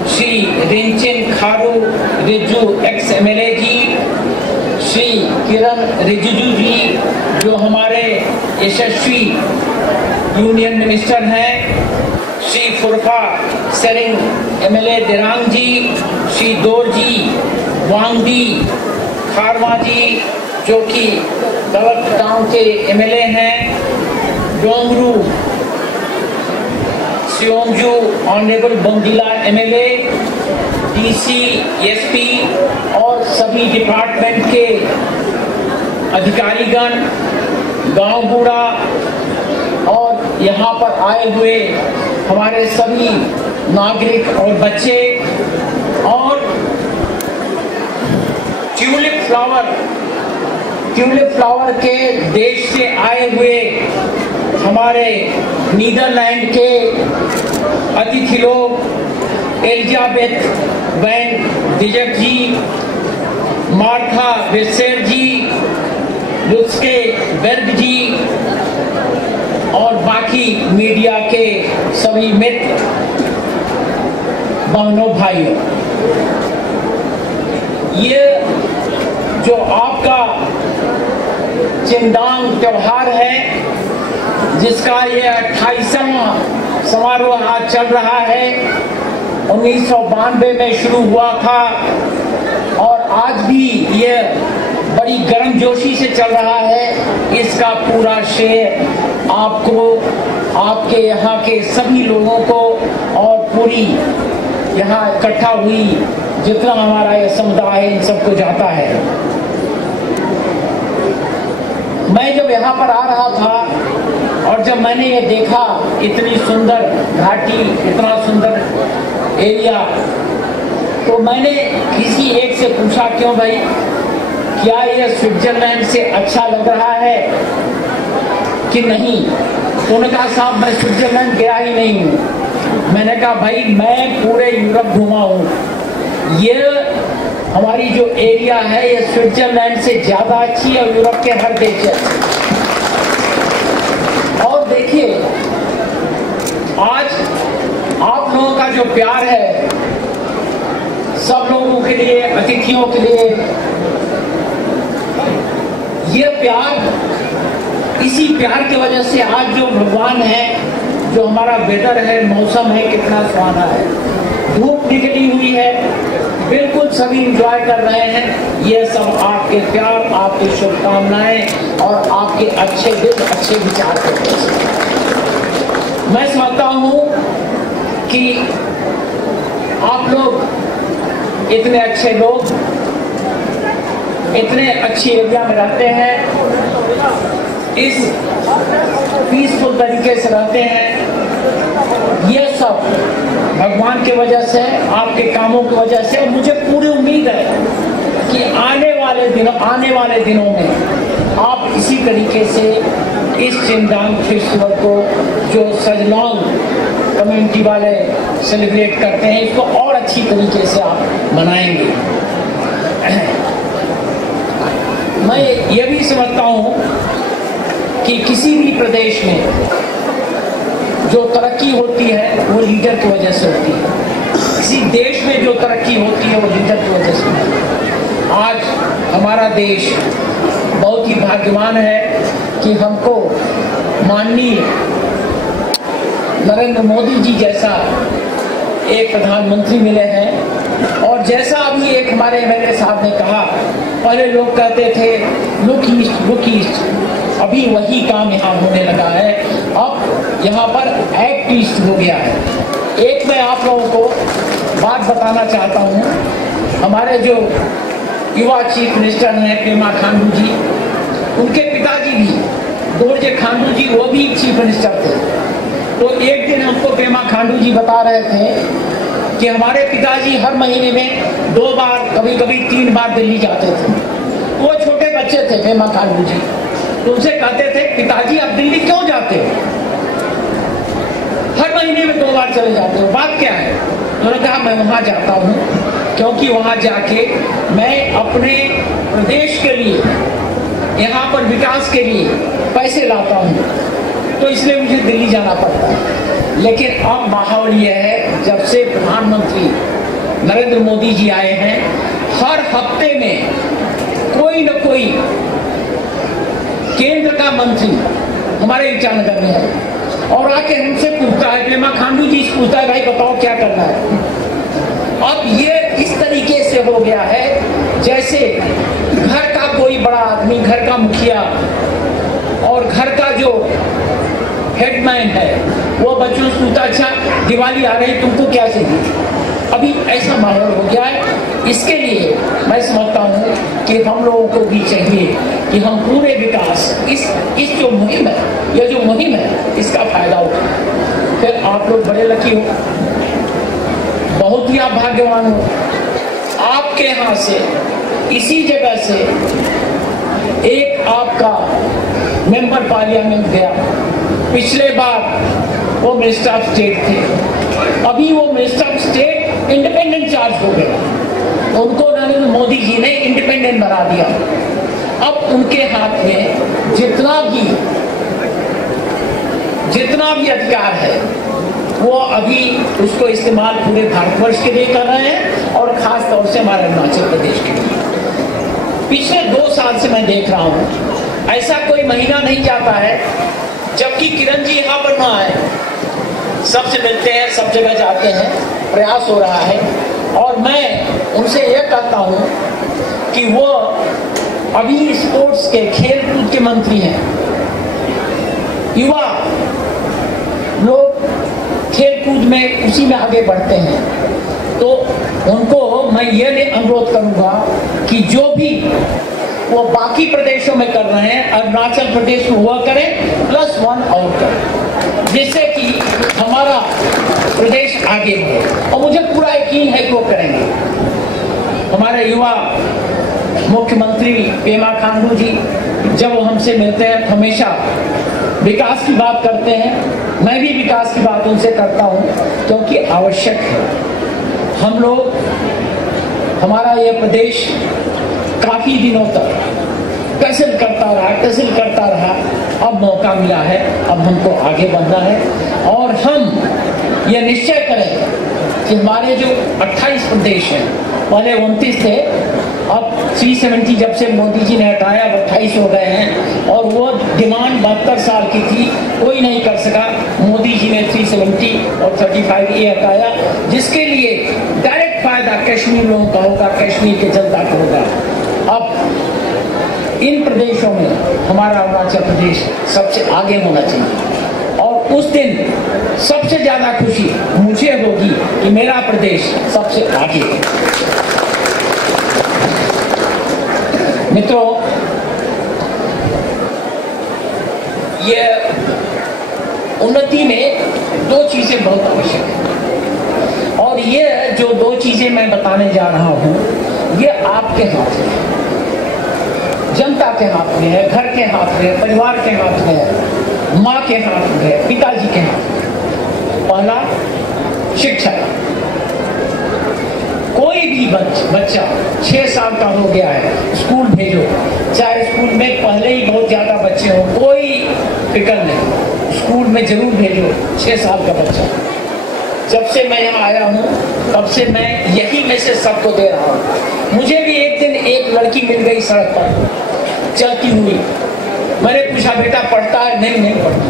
श्री रिंचन खारू रिज्जू एक्स MLA जी, श्री किरण रिजिजू जी जो हमारे यशस्वी यूनियन मिनिस्टर हैं, श्री फुरफा सेरिंग MLA दिरांग जी, श्री दोरजी वांगदी खारवा जी जो कि दलत गांव के MLA हैं, डोंगरू सियोंगजू ऑनरेबल बंदीला MLA, DC, SP और सभी डिपार्टमेंट के अधिकारीगण, गांव बूढ़ा और यहाँ पर आए हुए हमारे सभी नागरिक और बच्चे, और ट्यूलिप फ्लावर के देश से आए हुए हमारे नीदरलैंड के अतिथि लोग एलिजाबेथ वैन डिजक जी, मार्था वेसेर जी, लुस्के बेर्ग जी और बाकी मीडिया के सभी मित्र बहनों भाइयों, ये जो आपका चिंदांग त्योहार है जिसका ये 28वां समारोह आज चल रहा है, 1992 में शुरू हुआ था और आज भी ये बड़ी गर्मजोशी से चल रहा है। इसका पूरा श्रेय आपको, आपके यहाँ के सभी लोगों को और पूरी यहाँ इकट्ठा हुई जितना हमारा ये समुदाय है इन सबको जाता है। मैं जब यहाँ पर आ रहा था और जब मैंने ये देखा इतनी सुंदर घाटी, इतना सुंदर एरिया, तो मैंने किसी एक से पूछा क्यों भाई, क्या ये स्विट्जरलैंड से अच्छा लग रहा है कि नहीं? तो उन्होंने कहा साहब मैं स्विट्जरलैंड गया ही नहीं हूँ। मैंने कहा भाई मैं पूरे यूरोप घूमा हूँ, ये हमारी जो एरिया है ये स्विट्जरलैंड से ज्यादा अच्छी है, यूरोप के हर देश है। और देखिए आज आप लोगों का जो प्यार है सब लोगों के लिए, अतिथियों के लिए, ये प्यार, इसी प्यार की वजह से आज जो भगवान है, जो हमारा वेदर है, मौसम है कितना सुहाना है, धूप निकली हुई है, बिल्कुल सभी एंजॉय कर रहे हैं। ये सब आपके प्यार, आपकी शुभकामनाएं और आपके अच्छे दिल, अच्छे विचार के वजह से। मैं समझता हूँ कि आप लोग इतने अच्छे लोग, इतने अच्छी एरिया में रहते हैं, इस पीसफुल तरीके से रहते हैं, ये सब भगवान की वजह से, आपके कामों की वजह से। मुझे पूरी उम्मीद है कि आने वाले दिनों में आप इसी तरीके से इस चिंदांग फेस्टिवल को जो सजलौंग कम्युनिटी वाले सेलिब्रेट करते हैं इसको और अच्छी तरीके से आप मनाएंगे। मैं ये भी समझता हूँ कि किसी भी प्रदेश में जो तरक्की होती है वो लीडर की वजह से होती है, किसी देश में जो तरक्की होती है वो लीडर की वजह से होती है। आज हमारा देश बहुत ही भाग्यवान है कि हमको माननीय नरेंद्र मोदी जी जैसा एक प्रधानमंत्री मिले हैं। और जैसा अभी एक हमारे MLA साहब ने कहा, पहले लोग कहते थे लुक ईस्ट, अभी वही काम यहाँ होने लगा है, अब यहाँ पर एक्ट ईस्ट हो गया है। एक मैं आप लोगों को बात बताना चाहता हूँ, हमारे जो युवा चीफ मिनिस्टर हैं पेमा खांडू जी, उनके पिताजी भी दोरजे खांडू जी, वो भी चीफ मिनिस्टर थे। तो एक दिन हमको पेमा खांडू जी बता रहे थे कि हमारे पिताजी हर महीने में 2 बार, कभी कभी 3 बार दिल्ली जाते थे। वो छोटे बच्चे थे पेमा खांडू जी, तो उनसे कहते थे पिताजी आप दिल्ली क्यों जाते हो, हर महीने में 2 बार चले जाते हो, बात क्या है? उन्होंने कहा मैं वहां जाता हूँ क्योंकि वहां जाके मैं अपने प्रदेश के लिए, यहाँ पर विकास के लिए पैसे लाता हूँ, तो इसलिए मुझे दिल्ली जाना पड़ता है। लेकिन अब माहौल यह है, जब से प्रधानमंत्री नरेंद्र मोदी जी आए हैं, हर हफ्ते में कोई न कोई केंद्र का मंत्री हमारे ईटानगर में है और आके हमसे पूछता है, पेमा खांडू जी से पूछता है, भाई बताओ क्या करना है। अब ये इस तरीके से हो गया है जैसे घर का कोई बड़ा आदमी, घर का मुखिया और घर का जो हेडमैन है वो बच्चों से पूछता, अच्छा दिवाली आ रही तुमको क्या चाहिए। अभी ऐसा माहौल हो गया है। इसके लिए मैं समझता हूँ कि हम लोगों को भी चाहिए कि हम पूरे विकास इस जो मुहिम है, यह जो मुहिम है, इसका फायदा उठाएं। फिर आप लोग बड़े लकी हो, बहुत ही आप भाग्यवान हो। आपके यहाँ से, इसी जगह से एक आपका मेंबर पार्लियामेंट गया। पिछले बार वो मिनिस्टर ऑफ स्टेट थे, अभी वो minister of state independent charge हो गए। उनको नरेंद्र मोदी जी ने इंडिपेंडेंट बना दिया। अब उनके हाथ में जितना भी अधिकार है वो अभी उसको इस्तेमाल पूरे भारतवर्ष के लिए कर रहे हैं और खास तौर से हमारे अरुणाचल प्रदेश के लिए। पिछले 2 साल से मैं देख रहा हूँ, ऐसा कोई महीना नहीं जाता है जबकि किरण जी यहाँ पर ना आए। सबसे मिलते हैं, सब जगह जाते हैं, प्रयास हो रहा है। और मैं उनसे यह कहता हूँ कि वो अभी स्पोर्ट्स के, खेल कूद के मंत्री हैं। युवा लोग खेल कूद में उसी में आगे बढ़ते हैं, तो उनको मैं ये अनुरोध करूंगा कि जो भी वो बाकी प्रदेशों में कर रहे हैं, अरुणाचल प्रदेश में हुआ करें +1 और करें, जिससे कि हमारा प्रदेश आगे बढ़े। और मुझे पूरा यकीन है कि वो करेंगे। हमारे युवा मुख्यमंत्री पेमा खांडू जी जब वो हमसे मिलते हैं हमेशा विकास की बात करते हैं। मैं भी विकास की बात उनसे करता हूं क्योंकि आवश्यक है। हम लोग, हमारा यह प्रदेश काफी दिनों तक तहसील करता रहा। अब मौका मिला है, अब हमको आगे बढ़ना है और हम यह निश्चय करें कि हमारे जो 28 प्रदेश हैं, पहले 29 थे, अब 370 जब से मोदी जी ने हटाया, अब 28 हो गए हैं। और वो डिमांड 72 साल की थी, कोई नहीं कर सका। मोदी जी ने 370 और 35 ये हटाया, जिसके लिए डायरेक्ट फायदा कश्मीर लोगों का होगा, कश्मीर के जनता को होगा। अब इन प्रदेशों में हमारा अरुणाचल प्रदेश सबसे आगे होना चाहिए और उस दिन सबसे ज्यादा खुशी मुझे होगी कि मेरा प्रदेश सबसे आगे। मित्रों, ये उन्नति में 2 चीजें बहुत आवश्यक है और ये जो 2 चीजें मैं बताने जा रहा हूं, ये आपके हाथ में है, जनता के हाथ में है, घर के हाथ में है, परिवार के हाथ में है, माँ के हाथ में है, पिताजी के हाथ में। पहला, शिक्षा। कोई भी बच्चा 6 साल का हो गया है, स्कूल भेजो। चाहे स्कूल में पहले ही बहुत ज्यादा बच्चे हो, कोई फिक्र नहीं, स्कूल में जरूर भेजो 6 साल का बच्चा। जब से मैं यहाँ आया हूँ तब से मैं यही मैसेज सबको दे रहा हूँ। मुझे भी एक दिन एक लड़की मिल गई सड़क पर चलती हुई। मैंने पूछा, बेटा पढ़ता है? नहीं पढ़ती।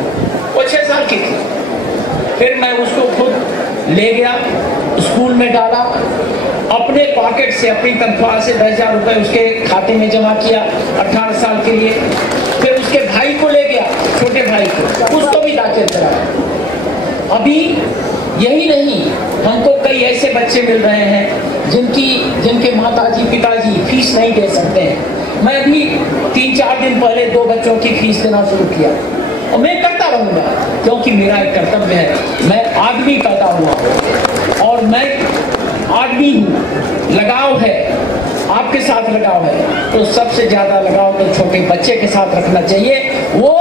वो 6 साल की थी। फिर मैं उसको खुद ले गया, स्कूल में डाला, अपने पॉकेट से, अपनी तनख्वाह से 10,000 रुपए उसके खाते में जमा किया 18 साल के लिए। फिर उसके भाई को ले गया, छोटे भाई को, उसको भी दाखिल कराया। अभी यही नहीं, हमको कई ऐसे बच्चे मिल रहे हैं जिनके माताजी पिताजी फीस नहीं दे सकते हैं। मैं भी 3-4 दिन पहले 2 बच्चों की फीस देना शुरू किया और मैं करता रहूंगा क्योंकि मेरा एक कर्तव्य है। मैं आदमी पैदा हुआ और मैं आदमी हूँ, लगाव है, आपके साथ लगाव है, तो सबसे ज्यादा लगाव तो छोटे बच्चे के साथ रखना चाहिए। वो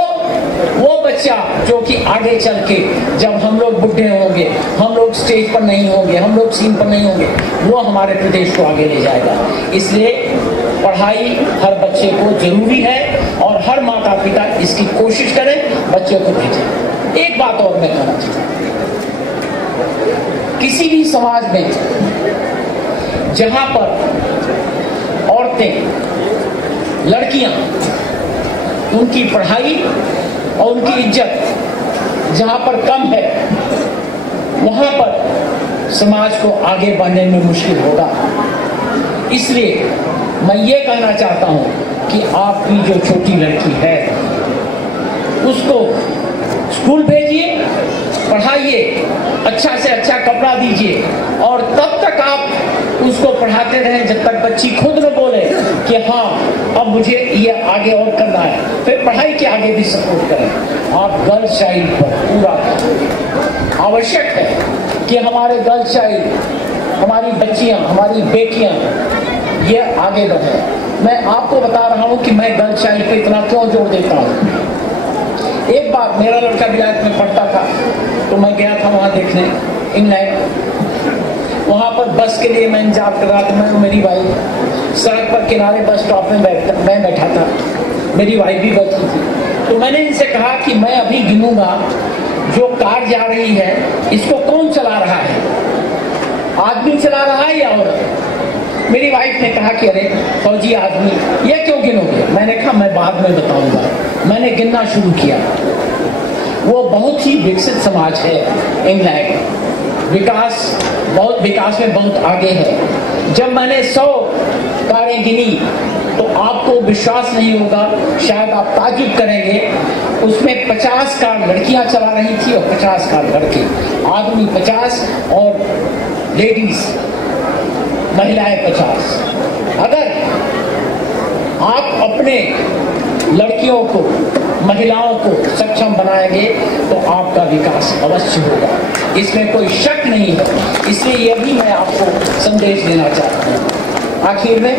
बच्चा जो कि आगे चल के जब हम लोग बुढ़े होंगे, हम लोग स्टेज पर नहीं होंगे, हम लोग सीन पर नहीं होंगे, वो हमारे प्रदेश को आगे ले जाएगा। इसलिए पढ़ाई हर बच्चे को जरूरी है और हर माता पिता इसकी कोशिश करें, बच्चे को भेजें। एक बात और मैं कहना चाहता हूँ, किसी भी समाज में जहां पर औरतें, लड़कियां, उनकी पढ़ाई और उनकी इज्जत जहां पर कम है, वहां पर समाज को आगे बढ़ने में मुश्किल होगा। इसलिए मैं ये कहना चाहता हूं कि आपकी जो छोटी लड़की है उसको स्कूल भेजिए, पढ़ाइए, अच्छा से अच्छा कपड़ा दीजिए और तब तक आप उसको पढ़ाते रहें जब तक बच्ची खुद न बोले कि हाँ अब मुझे ये आगे और करना है। फिर पढ़ाई के आगे भी सपोर्ट करें। आप गर्ल्स चाइल्ड पर पूरा आवश्यक है कि हमारे गर्ल्स चाइल्ड, हमारी बच्चियां, हमारी बेटियां ये आगे बढ़े। मैं आपको बता रहा हूं कि मैं गर्ल्स चाइल्ड पे इतना क्यों जोर देता हूं। एक बार मेरा लड़का विलायत में पढ़ता था तो मैं गया था वहां देखने, इंग्लैंड। वहां पर बस के लिए मैं इंतजार कर रहा था। मैं और मेरी वाइफ सड़क पर किनारे बस स्टॉप में मैं बैठा था, मेरी वाइफ भी बैठी थी। तो मैंने इनसे कहा कि मैं अभी गिनूंगा जो कार जा रही है इसको कौन चला रहा है, आदमी चला रहा है या औरत। मेरी वाइफ ने कहा कि अरे फौजी आदमी, ये क्यों गिनोगे। मैंने कहा मैं बाद में बताऊंगा। मैंने गिनना शुरू किया। वो बहुत ही विकसित समाज है इंग्लैंड, विकास में बहुत आगे है। जब मैंने 100 कारें गिनी तो आपको विश्वास नहीं होगा, शायद आप ताज्जुब करेंगे, उसमें 50 कार लड़कियां चला रही थी और 50 कार लड़के, आदमी 50 और लेडीज महिलाएं 50। अगर आप अपने लड़कियों को, महिलाओं को सक्षम बनाएंगे तो आपका विकास अवश्य होगा, इसमें कोई शक नहीं है। इसलिए यह भी मैं आपको संदेश देना चाहता हूँ। आखिर में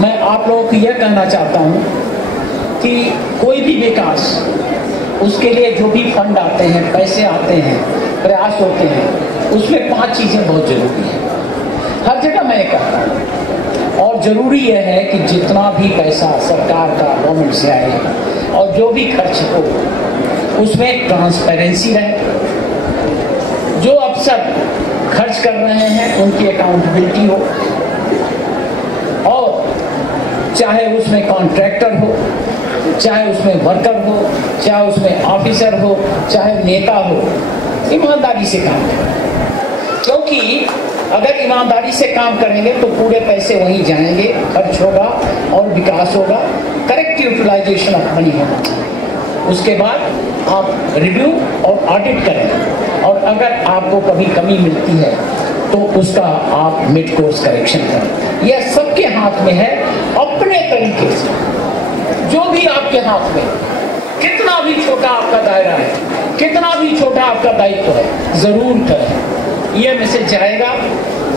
मैं आप लोगों को यह कहना चाहता हूँ कि कोई भी विकास, उसके लिए जो भी फंड आते हैं, पैसे आते हैं, प्रयास होते हैं, उसमें 5 चीजें बहुत जरूरी है। हर जगह मैं कहता हूँ। और जरूरी यह है कि जितना भी पैसा सरकार का, गवर्नमेंट से आए और जो भी खर्च हो उसमें ट्रांसपेरेंसी रहे। जो अफसर खर्च कर रहे हैं उनकी अकाउंटेबिलिटी हो, और चाहे उसमें कॉन्ट्रैक्टर हो, चाहे उसमें वर्कर हो, चाहे उसमें ऑफिसर हो, चाहे नेता हो, ईमानदारी से काम करें। क्योंकि अगर ईमानदारी से काम करेंगे तो पूरे पैसे वहीं जाएंगे, खर्च होगा और विकास होगा। करेक्ट यूटिलाइजेशन ऑफ मनी होना चाहिए। उसके बाद आप रिव्यू और ऑडिट करें, और अगर आपको कभी कमी मिलती है तो उसका आप मिड कोर्स करेक्शन करें। यह सबके हाथ में है, अपने तरीके से, जो भी आपके हाथ में, कितना भी छोटा आपका दायरा है, कितना भी छोटा आपका दायित्व है, जरूर करें। ये मैसेज जाएगा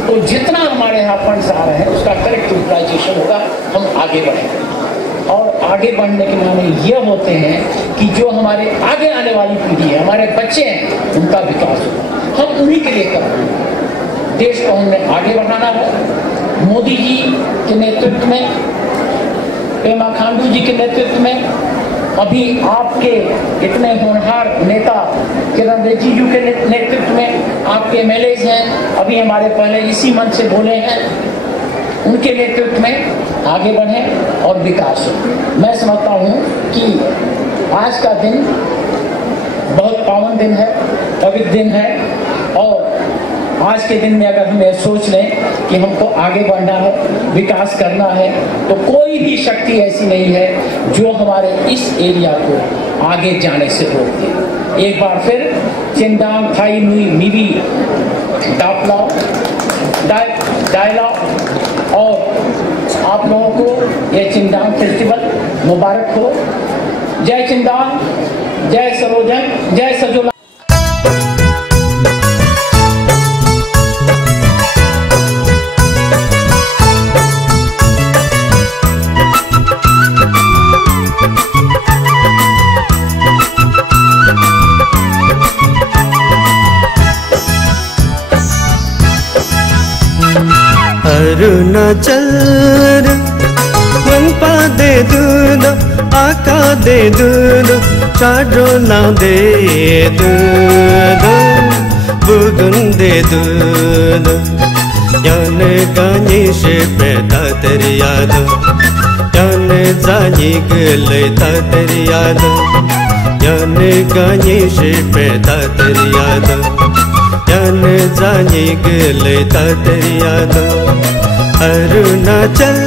तो जितना हमारे यहाँ फंड्स आ रहे हैं उसका करेक्ट यूटिलाइजेशन होगा, हम आगे बढ़ेंगे। और आगे बढ़ने के माने ये होते हैं कि जो हमारे आगे आने वाली पीढ़ी है, हमारे बच्चे हैं, उनका विकास होगा। हम उन्हीं के लिए करेंगे। देश को हमने आगे बढ़ाना है। मोदी जी के नेतृत्व में, पेमा खांडू जी के नेतृत्व में, अभी आपके इतने होनहार नेता किरण रिजिजू के नेतृत्व में आपके एमएलएज हैं, अभी हमारे पहले इसी मंच से बोले हैं, उनके नेतृत्व में आगे बढ़ें और विकास हो। मैं समझता हूँ कि आज का दिन बहुत पावन दिन है, पवित्र दिन है, और आज के दिन में अगर हम ये सोच लें कि हमको आगे बढ़ना है, विकास करना है, तो कोई भी शक्ति ऐसी नहीं है जो हमारे इस एरिया को आगे जाने से रोक दे। एक बार फिर चिंदांग थाई नुई मिवी डापलाओ डायलॉग, और आप लोगों को ये चिंदांग फेस्टिवल मुबारक हो। जय चिंदांग, जय सरोजन, जय सजोला। अरुणाचल वनपा दे दूध, आका दे दूध, चाडो ना दे दूध, बुगुन दे देदुन यान गानी से पैदा तेरी याद यान जानी गले ता तेरी याद यान गानी से पैदा तेरी याद यान जानी गले ता तेरी याद अरुणाचल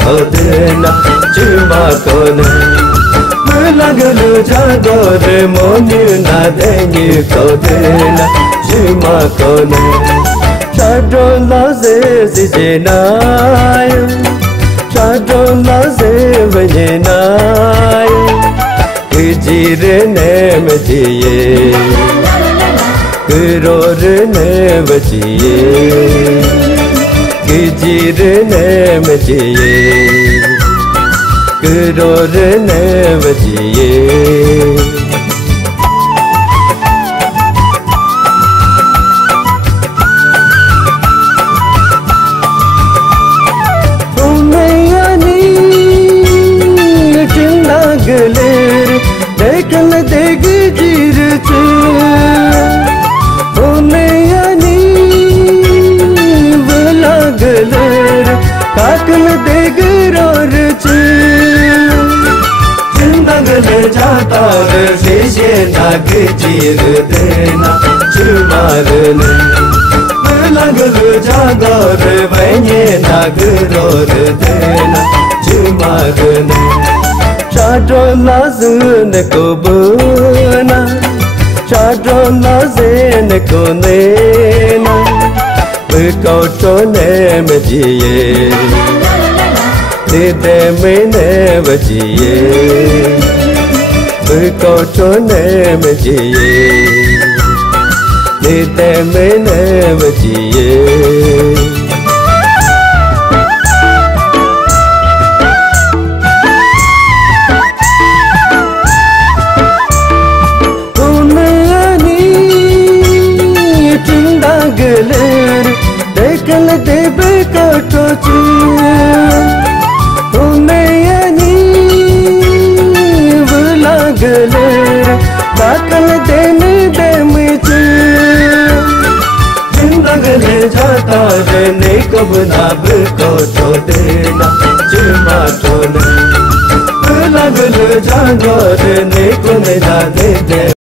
खोदना चुमा कोन लगलू जागोर मोनी ना देंगे खोदना चुमा कोन शाडो लाजे सिजेनाय शाडो लाजे बजेनाय जीर ने मजिए करोर ने बजिए kejir ne mejiye keror ne mejiye umeyani tinna galer dekhan degi jirche umeyani galer काकल देगर और जिंदगले जाता रे नाग चीर देना चुमारने लगल जागा रे बने नाग रोर देना चुमारने चाटो लाजन को बना चाटो लाजन को नेना Kau ne mejiye, dide mene bajiye. Kau ne mejiye, dide mene bajiye. Dekal debe katochi, umeyani vulagaler, dakal dene demichi. Zindagale jata rene kabna bkoto dena, chuma tole. Vulagaler jata rene kone na de.